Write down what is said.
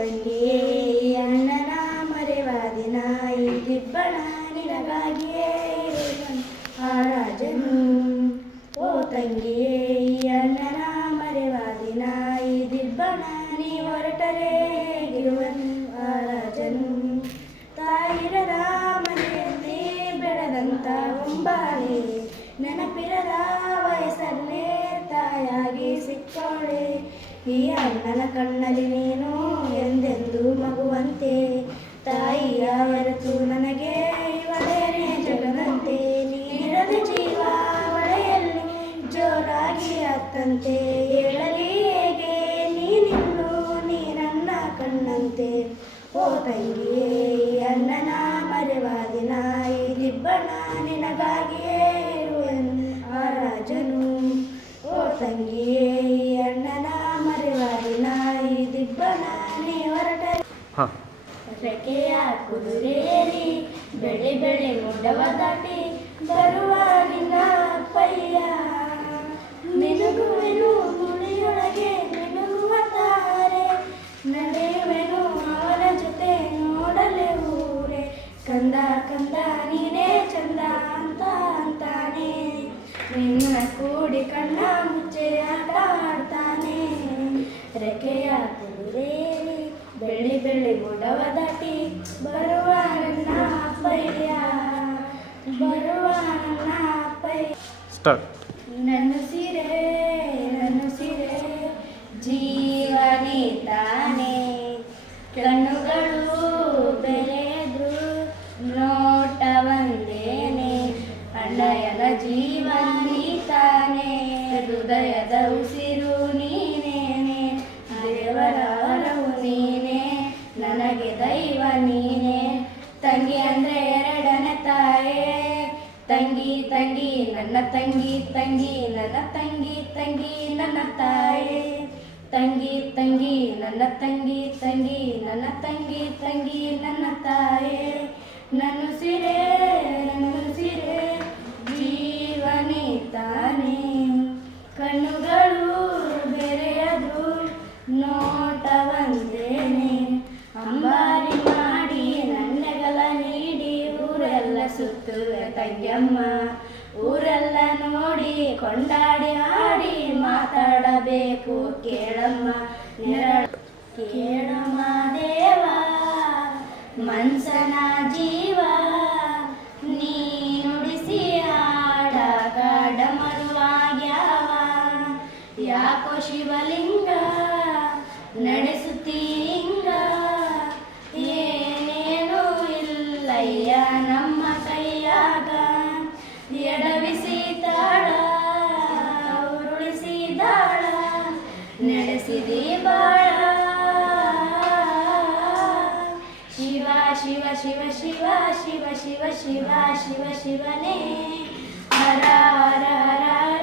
ತಂಗಿಯೇ ಅಣ್ಣನ ಮರೆವಾದಿನ ಈ ದಿಬ್ಬಣ ನಿನಗಾಗಿಯೇ ಆ ರಾಜನು. ಓ ತಂಗಿಯೇ ಅಣ್ಣನ ಮರೆವಾದಿನ ಈ ದಿಬ್ಬಣ ನೀ ಹೊರಟರೆ ಹೇಗಿರುವನು ಆ ರಾಜನು. ತಾಯಿರದ ಮನೆಯಲ್ಲಿ ಬೆಳೆದಂತ ಒಂಬಾಳೆ ನೆನಪಿರದ ವಯಸ್ಸಲ್ಲೇ ತಾಯಾಗಿ ಸಿಕ್ಕೋಳೆ. ಈ ಅಣ್ಣನ ಕಣ್ಣಲ್ಲಿ ನೀನು ಎಂದೆಂದು ಮಗುವಂತೆ, ತಾಯಿಯ ಹೊರತು ನನಗೆ ಇವಳೇನೆ ಜಗದಂತೆ. ನೀರದ ಜೀವ ಒಳೆಯಲ್ಲಿ ಜೋರಾಗಿ ಅತ್ತಂತೆ, ಹೇಳಲಿ ಹೇಗೆ ನೀನಿನ್ನು ನೀ ನನ್ನ ಕಣ್ಣಂತೆ. ಓ ತಂಗಿಯೇ ಅಣ್ಣನ ಮರೆವಾದಿನ ಈ ದಿಬ್ಬಣ ನಿನಗಾಗಿಯೇ ಇರುವೆನು ಆ ರಾಜನು. ಓ ತಂಗಿಯೇ ಅಣ್ಣನ ಮರೆವಾದಿನ ಈ ದಿಬ್ಬಣ ನೀ ಹೊರಟರೆ ರೆಕೆಯ ಕುದುರೇರಿ ಬೆಳೆ ಬೆಳೆ ಮೊಡವ ದಾಟಿ ಬರುವ ನಿನ್ನ ಅಪ್ಪಯ್ಯ. ಮಿನುಗುವೆನು ಮುಳಿಯೊಳಗೆ ಮಿನುಗುವ ತಾರೆ, ನಡೆಯುವೆನು ಅವನ ಜೊತೆ ನೋಡಲೆ ಊರೆ. ಕಂದ ಕಂದ ನೀನೇ ಚಂದ ಅಂತ ಅಂತಾನೆ, ನಿನ್ನ ಕೂಡಿ ಕಣ್ಣ ಮುಚ್ಚೆ ಆಟ ಆಡ್ತಾನೆ. ರೆಕೆಯ ಕುದುರೇರಿ ಬೆಳ್ಳಿ ಬೆಳ್ಳಿ ಮೊಡವ ದಾಟಿ ಬರುವ ನನ್ನ ಅಪ್ಪಯ್ಯ, ಬರುವ ನನ್ನ ಅಪ್ಪಯ್ಯ. ನನ್ನ ಸೀರೆ ಜೀವನೇ ತಾನೆ, ಕಣ್ಣುಗಳು ಬೆರೆದ್ರು ನೋಟ ಒಂದೇನೆ. ಅಣ್ಣಯ್ಯನ ಜೀವನೇ ತಾನೆ, ಹೃದಯದ ಉಸಿರು ನೀನೇನೆ. ದೇವರ ವರವು ನೀನೆ, ನನಗೆ ದೈವ ನೀನೆ. ತಂಗಿ ಅಂದ್ರೆ ಎರಡನೇ ತಾಯೇ, ತಂಗಿ ತಂಗಿ ನನ್ನ ತಂಗಿ, ತಂಗಿ ನನ್ನ ತಂಗಿ, ತಂಗಿ ನನ್ನ ತಾಯೇ. ತಂಗಿ ತಂಗಿ ನನ್ನ ತಂಗಿ, ತಂಗಿ ನನ್ನ ತಂಗಿ, ತಂಗಿ ನನ್ನ ತಾಯೇ. ನನ್ನ ಸಿರೆ ಜೀವನೇ ತಾನೇ, ಕಣ್ಣುಗಳು ಬೆರೆಯದು ನೋಟ ಒಂದೇನೆ. ಅಂಬಾರಿ ಮಾಡಿ ನನ್ನೆಗಲ ನೀಡಿ ಊರೆಲ್ಲ ಸುತ್ತುವೆ ತಂಗ್ಯಮ್ಮ. ಊರೆಲ್ಲ ನೋಡಿ ಕೊಂಡಾಡಿ ಹಾಡಿ ಮಾತಾಡಬೇಕು ಕೇಳಮ್ಮ. ಕೇಳಮ್ಮ ದೇವ ಮನ್ಸನ ಜೀವ, ನೀ ನುಡಿಸಿ ಹಾಡ ಕಾಡ ಮರುವಾಗ್ಯಾವ. ಯಾಕೋ ಶಿವಲಿಂಗ ನಡೆಸುತ್ತೀಂಗ, ಏನೇನು ಇಲ್ಲಯ್ಯ ನಮ್ಮ ಕೈಯಾಗ. ಎಡವಿಸಿ ತಾಳ ಉರುಳಿಸಿ ದಾಳ ನಡೆಸಿದಿ ಬಾಳ. ಶಿವ ಶಿವ ಶಿವ ಶಿವ ಶಿವ ಶಿವ ಶಿವ ಶಿವ ಶಿವನೇ ಹರ ಹರ ಹರ